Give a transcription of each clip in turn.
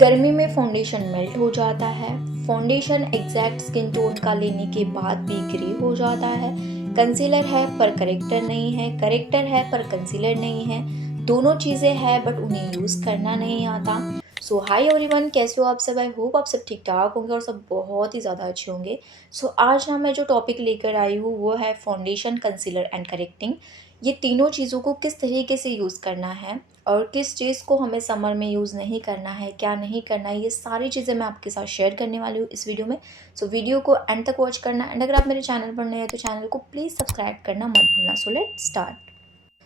गर्मी में foundation melt हो जाता है। फाउंडेशन एग्जैक्ट स्किन टोन का लेने के बाद भी ग्रे हो जाता है। कंसीलर है पर करेक्टर नहीं है, करेक्टर है पर कंसीलर नहीं है। दोनों चीज़ें हैं बट उन्हें यूज़ करना नहीं आता। सो हाय एवरीवन, कैसे हो आप सब? आई होप आप सब ठीक ठाक होंगे और सब बहुत ही ज़्यादा अच्छे होंगे। सो आज ना मैं जो टॉपिक लेकर आई हूँ वो है फाउंडेशन, कंसीलर एंड करेक्टिंग। ये तीनों चीज़ों को किस तरीके से यूज़ करना है और किस चीज़ को हमें समर में यूज़ नहीं करना है, क्या नहीं करना है, ये सारी चीज़ें मैं आपके साथ शेयर करने वाली हूँ इस वीडियो में। सो वीडियो को एंड तक वॉच करना एंड अगर आप मेरे चैनल पर नए हैं तो चैनल को प्लीज़ सब्सक्राइब करना मत भूलना। So let start.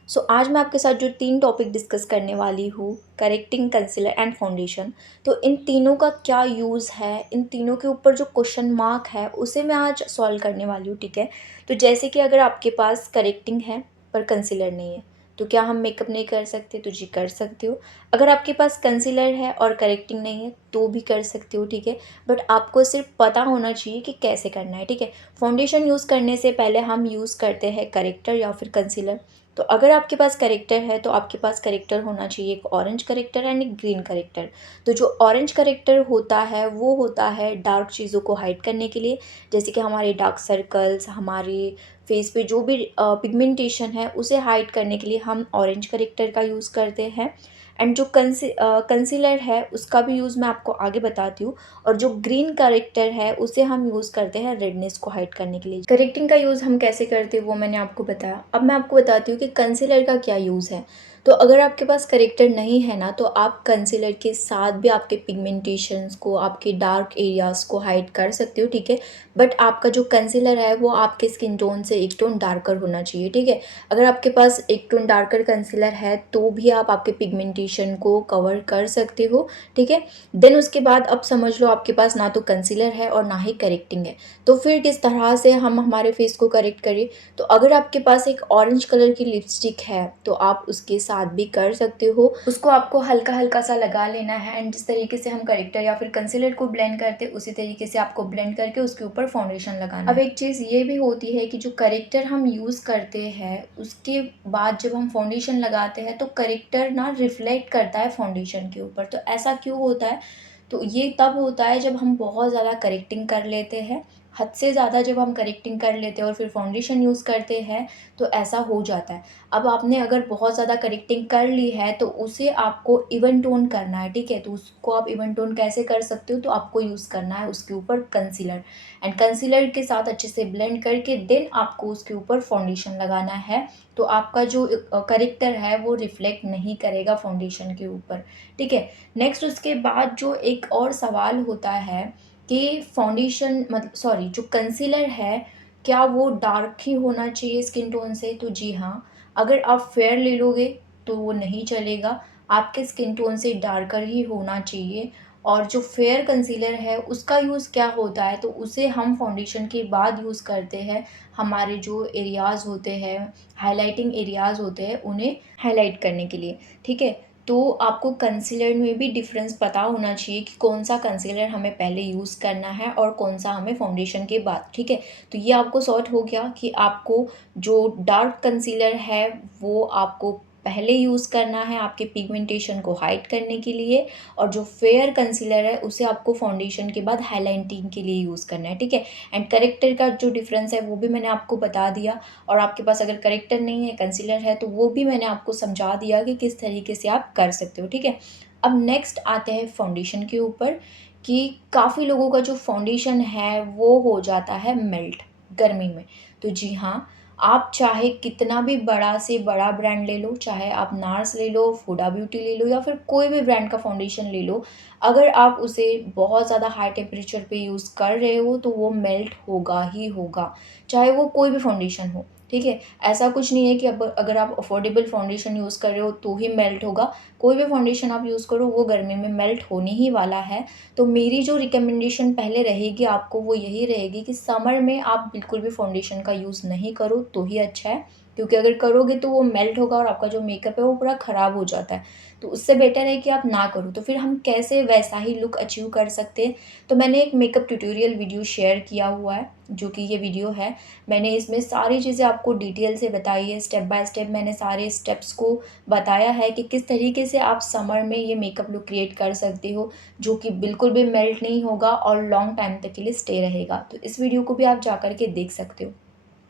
सो आज मैं आपके साथ जो 3 टॉपिक डिस्कस करने वाली हूँ, करेक्टिंग, कंसीलर एंड फाउंडेशन, तो इन तीनों का क्या यूज़ है, इन तीनों के ऊपर जो क्वेश्चन मार्क है उसे मैं आज सॉल्व करने वाली हूँ, ठीक है। तो जैसे कि अगर आपके पास करेक्टिंग है पर कंसीलर नहीं है तो क्या हम मेकअप नहीं कर सकते? तो जी कर सकते हो। अगर आपके पास कंसीलर है और करेक्टिंग नहीं है तो भी कर सकते हो, ठीक है। बट आपको सिर्फ पता होना चाहिए कि कैसे करना है, ठीक है। फाउंडेशन यूज़ करने से पहले हम यूज़ करते हैं करेक्टर या फिर कंसीलर। तो अगर आपके पास करेक्टर है तो आपके पास करेक्टर होना चाहिए, एक ऑरेंज करेक्टर एंड एक ग्रीन करेक्टर। तो जो ऑरेंज करेक्टर होता है वो होता है डार्क चीज़ों को हाइड करने के लिए, जैसे कि हमारे डार्क सर्कल्स, हमारे फेस पे जो भी पिगमेंटेशन है उसे हाइड करने के लिए हम ऑरेंज करेक्टर का यूज़ करते हैं। एंड जो कंसीलर है उसका भी यूज़ मैं आपको आगे बताती हूँ। और जो ग्रीन करेक्टर है उसे हम यूज़ करते हैं रेडनेस को हाइड करने के लिए। करेक्टिंग का यूज़ हम कैसे करते हैं वो मैंने आपको बताया। अब मैं आपको बताती हूँ कि कंसीलर का क्या यूज़ है। तो अगर आपके पास करेक्टर नहीं है ना तो आप कंसीलर के साथ भी आपके पिगमेंटेशंस को, आपके डार्क एरियाज़ को हाइड कर सकते हो, ठीक है। बट आपका जो कंसीलर है वो आपके स्किन टोन से एक टोन डार्कर होना चाहिए, ठीक है। अगर आपके पास एक टोन डार्कर कंसीलर है तो भी आप आपके पिगमेंटेशन को कवर कर सकते हो, ठीक है। देन उसके बाद अब समझ लो आपके पास ना तो कंसीलर है और ना ही करेक्टिंग है, तो फिर किस तरह से हम हमारे फेस को करेक्ट करें? तो अगर आपके पास एक ऑरेंज कलर की लिपस्टिक है तो आप उसके साथ भी कर सकते हो। उसको आपको हल्का हल्का सा लगा लेना है एंड जिस तरीके से हम करेक्टर या फिर कंसीलर को ब्लेंड करते हैं उसी तरीके से आपको ब्लेंड करके उसके ऊपर फाउंडेशन लगाना है। अब एक चीज़ ये भी होती है कि जो करेक्टर हम यूज़ करते हैं उसके बाद जब हम फाउंडेशन लगाते हैं तो करेक्टर ना रिफ्लेक्ट करता है फाउंडेशन के ऊपर। तो ऐसा क्यों होता है? तो ये तब होता है जब हम बहुत ज़्यादा करेक्टिंग कर लेते हैं, हद से ज़्यादा जब हम करेक्टिंग कर लेते हैं और फिर फाउंडेशन यूज़ करते हैं तो ऐसा हो जाता है। अब आपने अगर बहुत ज़्यादा करेक्टिंग कर ली है तो उसे आपको इवन टोन करना है, ठीक है। तो उसको आप इवन टोन कैसे कर सकते हो? तो आपको यूज़ करना है उसके ऊपर कंसीलर एंड कंसीलर के साथ अच्छे से ब्लेंड करके देन आपको उसके ऊपर फाउंडेशन लगाना है। तो आपका जो करेक्टर है वो रिफ्लेक्ट नहीं करेगा फाउंडेशन के ऊपर, ठीक है। नेक्स्ट उसके बाद जो एक और सवाल होता है कि फाउंडेशन मतलब सॉरी जो कंसीलर है क्या वो डार्क ही होना चाहिए स्किन टोन से? तो जी हाँ, अगर आप फेयर ले लोगे तो वो नहीं चलेगा, आपके स्किन टोन से डार्कर ही होना चाहिए। और जो फेयर कंसीलर है उसका यूज़ क्या होता है? तो उसे हम फाउंडेशन के बाद यूज़ करते हैं, हमारे जो एरियाज़ होते हैं, हाइलाइटिंग एरियाज़ होते हैं उन्हें हाइलाइट करने के लिए, ठीक है। तो आपको कंसीलर में भी डिफरेंस पता होना चाहिए कि कौन सा कंसीलर हमें पहले यूज़ करना है और कौन सा हमें फाउंडेशन के बाद, ठीक है। तो ये आपको सॉर्ट हो गया कि आपको जो डार्क कंसीलर है वो आपको पहले यूज़ करना है आपके पिगमेंटेशन को हाइड करने के लिए, और जो फेयर कंसीलर है उसे आपको फाउंडेशन के बाद हाइलाइटिंग के लिए यूज़ करना है, ठीक है। एंड करेक्टर का जो डिफरेंस है वो भी मैंने आपको बता दिया। और आपके पास अगर करेक्टर नहीं है, कंसीलर है, तो वो भी मैंने आपको समझा दिया कि किस तरीके से आप कर सकते हो, ठीक है। अब नेक्स्ट आते हैं फाउंडेशन के ऊपर कि काफ़ी लोगों का जो फाउंडेशन है वो हो जाता है मेल्ट गर्मी में। तो जी हाँ, आप चाहे कितना भी बड़ा से बड़ा ब्रांड ले लो, चाहे आप नार्स ले लो, हुडा ब्यूटी ले लो या फिर कोई भी ब्रांड का फाउंडेशन ले लो, अगर आप उसे बहुत ज़्यादा हाई टेम्परेचर पे यूज़ कर रहे हो तो वो मेल्ट होगा ही होगा, चाहे वो कोई भी फाउंडेशन हो, ठीक है। ऐसा कुछ नहीं है कि अब अगर आप अफोर्डेबल फाउंडेशन यूज़ कर रहे हो तो ही मेल्ट होगा, कोई भी फाउंडेशन आप यूज़ करो वो गर्मी में मेल्ट होने ही वाला है। तो मेरी जो रिकमेंडेशन पहले रहेगी आपको वो यही रहेगी कि समर में आप बिल्कुल भी फाउंडेशन का यूज़ नहीं करो तो ही अच्छा है। क्योंकि अगर करोगे तो वो मेल्ट होगा और आपका जो मेकअप है वो पूरा ख़राब हो जाता है। तो उससे बेटर है कि आप ना करो। तो फिर हम कैसे वैसा ही लुक अचीव कर सकते हैं? तो मैंने एक मेकअप ट्यूटोरियल वीडियो शेयर किया हुआ है, जो कि ये वीडियो है। मैंने इसमें सारी चीज़ें आपको डिटेल से बताई है, स्टेप बाय स्टेप मैंने सारे स्टेप्स को बताया है कि किस तरीके से आप समर में ये मेकअप लुक क्रिएट कर सकते हो, जो कि बिल्कुल भी मेल्ट नहीं होगा और लॉन्ग टाइम तक के लिए स्टे रहेगा। तो इस वीडियो को भी आप जा कर के देख सकते हो।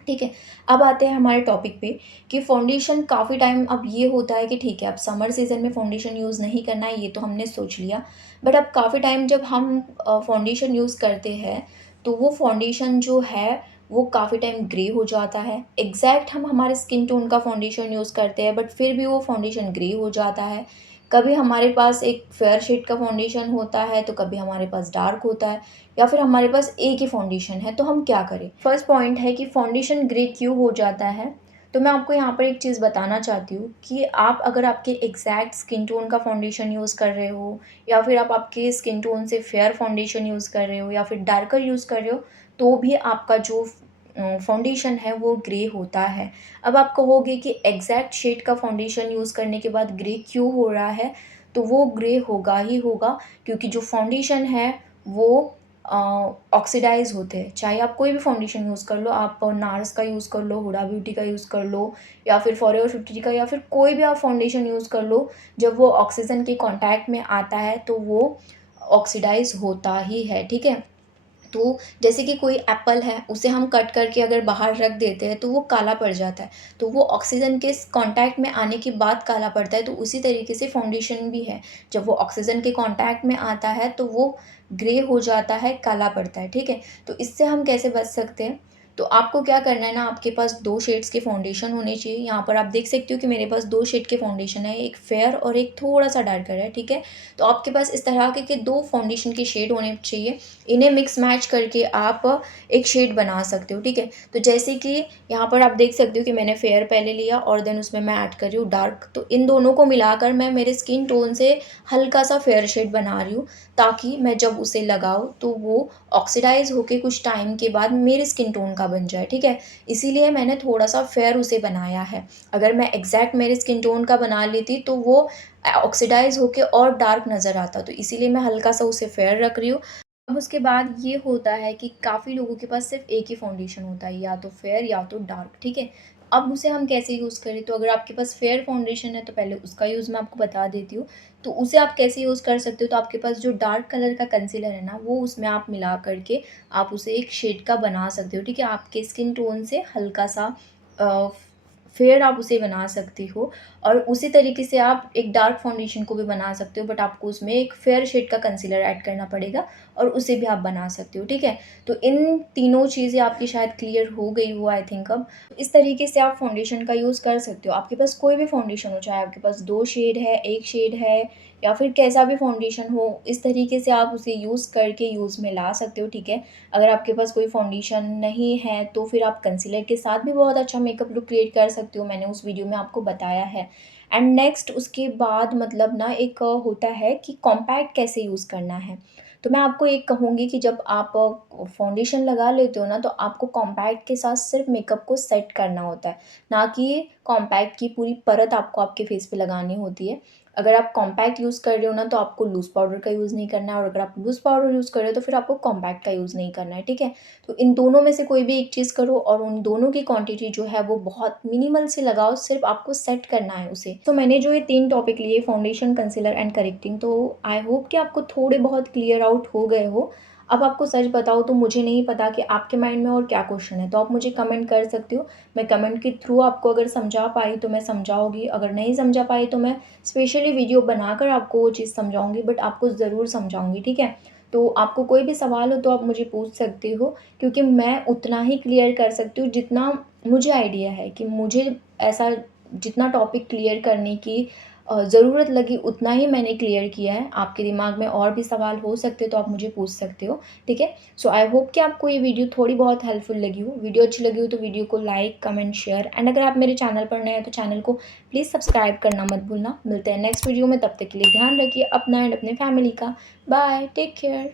ठीक है, अब आते हैं हमारे टॉपिक पे कि फाउंडेशन काफ़ी टाइम अब ये होता है कि ठीक है, अब समर सीज़न में फाउंडेशन यूज़ नहीं करना है, ये तो हमने सोच लिया। बट अब काफ़ी टाइम जब हम फाउंडेशन यूज़ करते हैं, तो वो फाउंडेशन जो है, वो काफ़ी टाइम ग्रे हो जाता है। एग्ज़ैक्ट हम हमारे स्किन टोन का फाउंडेशन यूज़ करते हैं, बट फिर भी वो फाउंडेशन ग्रे हो जाता है। कभी हमारे पास एक फेयर शेड का फाउंडेशन होता है, तो कभी हमारे पास डार्क होता है, या फिर हमारे पास एक ही फाउंडेशन है, तो हम क्या करें? फर्स्ट पॉइंट है कि फाउंडेशन ग्रे क्यों हो जाता है? तो मैं आपको यहाँ पर एक चीज़ बताना चाहती हूँ कि आप अगर आपके एग्जैक्ट स्किन टोन का फाउंडेशन यूज़ कर रहे हो, या फिर आप आपके स्किन टोन से फेयर फाउंडेशन यूज़ कर रहे हो, या फिर डार्कर यूज़ कर रहे हो, तो भी आपका जो फाउंडेशन है वो ग्रे होता है। अब आप कहोगे कि एग्जैक्ट शेड का फाउंडेशन यूज़ करने के बाद ग्रे क्यों हो रहा है? तो वो ग्रे होगा ही होगा, क्योंकि जो फाउंडेशन है वो ऑक्सीडाइज़ होते हैं। चाहे आप कोई भी फाउंडेशन यूज़ कर लो, आप नार्स का यूज़ कर लो, हुडा ब्यूटी का यूज़ कर लो, या फिर फॉरएवर 50 का, या फिर कोई भी आप फाउंडेशन यूज़ कर लो, जब वो ऑक्सीजन के कॉन्टैक्ट में आता है तो वो ऑक्सीडाइज़ होता ही है, ठीक है? तो जैसे कि कोई एप्पल है, उसे हम कट करके अगर बाहर रख देते हैं तो वो काला पड़ जाता है। तो वो ऑक्सीजन के कॉन्टैक्ट में आने के बाद काला पड़ता है, तो उसी तरीके से फाउंडेशन भी है। जब वो ऑक्सीजन के कॉन्टैक्ट में आता है तो वो ग्रे हो जाता है, काला पड़ता है, ठीक है? तो इससे हम कैसे बच सकते हैं? तो आपको क्या करना है ना, आपके पास 2 शेड्स के फाउंडेशन होने चाहिए। यहाँ पर आप देख सकते हो कि मेरे पास 2 शेड के फाउंडेशन है, एक फेयर और एक थोड़ा-सा डार्कर है, ठीक है? तो आपके पास इस तरह के 2 फाउंडेशन के शेड होने चाहिए। इन्हें मिक्स मैच करके आप एक शेड बना सकते हो, ठीक है? तो जैसे कि यहाँ पर आप देख सकते हो कि मैंने फेयर पहले लिया और देन उसमें मैं ऐड कर रही हूँ डार्क। तो इन दोनों को मिलाकर मैं मेरे स्किन टोन से हल्का-सा फेयर शेड बना रही हूँ, ताकि मैं जब उसे लगाऊँ तो वो ऑक्सीडाइज़ होके कुछ टाइम के बाद मेरे स्किन टोन का बन जाए, ठीक है? इसीलिए मैंने थोड़ा-सा फेयर उसे बनाया है। अगर मैं एग्ज़ैक्ट मेरे स्किन टोन का बना लेती तो वो ऑक्सीडाइज़ होके और डार्क नज़र आता, तो इसीलिए मैं हल्का-सा उसे फेयर रख रही हूँ। अब उसके बाद ये होता है कि काफ़ी लोगों के पास सिर्फ़ एक ही फाउंडेशन होता है, या तो फेयर या तो डार्क, ठीक है? अब उसे हम कैसे यूज़ करें? तो अगर आपके पास फेयर फाउंडेशन है तो पहले उसका यूज़ मैं आपको बता देती हूँ। तो उसे आप कैसे यूज़ कर सकते हो? तो आपके पास जो डार्क कलर का कंसीलर है ना, वो उसमें आप मिला कर के आप उसे एक शेड का बना सकते हो, ठीक है? आपके स्किन टोन से हल्का-सा अ, फेयर आप उसे बना सकती हो, और उसी तरीके से आप एक डार्क फाउंडेशन को भी बना सकते हो, बट आपको उसमें एक फेयर शेड का कंसीलर ऐड करना पड़ेगा और उसे भी आप बना सकते हो, ठीक है? तो इन तीनों चीज़ें आपकी शायद क्लियर हो गई हो आई थिंक अब। इस तरीके से आप फाउंडेशन का यूज़ कर सकते हो। आपके पास कोई भी फाउंडेशन हो, चाहे आपके पास 2 शेड है, 1 शेड है, या फिर कैसा भी फाउंडेशन हो, इस तरीके से आप उसे यूज़ करके यूज़ में ला सकते हो, ठीक है? अगर आपके पास कोई फाउंडेशन नहीं है, तो फिर आप कंसीलर के साथ भी बहुत अच्छा मेकअप लुक क्रिएट कर सकते हो, मैंने उस वीडियो में आपको बताया है। एंड नेक्स्ट उसके बाद मतलब ना एक होता है कि कॉम्पैक्ट कैसे यूज़ करना है। तो मैं आपको एक कहूँगी कि जब आप फाउंडेशन लगा लेते हो ना, तो आपको कॉम्पैक्ट के साथ सिर्फ मेकअप को सेट करना होता है, ना कि कॉम्पैक्ट की पूरी परत आपको आपके फेस पे लगानी होती है। अगर आप कॉम्पैक्ट यूज़ कर रहे हो ना, तो आपको लूज़ पाउडर का यूज़ नहीं करना है, और अगर आप लूज़ पाउडर यूज़ कर रहे हो तो फिर आपको कॉम्पैक्ट का यूज़ नहीं करना है, ठीक है? तो इन दोनों में से कोई भी एक चीज़ करो, और उन दोनों की क्वांटिटी जो है वो बहुत मिनिमल से लगाओ, सिर्फ आपको सेट करना है उसे। तो मैंने जो ये 3 टॉपिक लिए, फाउंडेशन, कंसीलर एंड करेक्टिंग, तो आई होप कि आपको थोड़े बहुत क्लियर आउट हो गए हो। अब आपको सच बताऊँ तो मुझे नहीं पता कि आपके माइंड में और क्या क्वेश्चन है, तो आप मुझे कमेंट कर सकते हो। मैं कमेंट के थ्रू आपको अगर समझा पाई तो मैं समझाऊँगी, अगर नहीं समझा पाई तो मैं स्पेशली वीडियो बनाकर आपको वो चीज़ समझाऊँगी, बट आपको ज़रूर समझाऊँगी, ठीक है? तो आपको कोई भी सवाल हो तो आप मुझे पूछ सकते हो, क्योंकि मैं उतना ही क्लियर कर सकती हूँ जितना मुझे आइडिया है, कि मुझे ऐसा जितना टॉपिक क्लियर करने की ज़रूरत लगी उतना ही मैंने क्लियर किया है। आपके दिमाग में और भी सवाल हो सकते हैं तो आप मुझे पूछ सकते हो, ठीक है? सो आई होप कि आपको ये वीडियो थोड़ी बहुत हेल्पफुल लगी हो। वीडियो अच्छी लगी हो तो वीडियो को लाइक, कमेंट, शेयर, एंड अगर आप मेरे चैनल पर नए हैं तो चैनल को प्लीज़ सब्सक्राइब करना मत भूलना। मिलते हैं नेक्स्ट वीडियो में, तब तक के लिए ध्यान रखिए अपना एंड अपने फैमिली का। Bye, take care.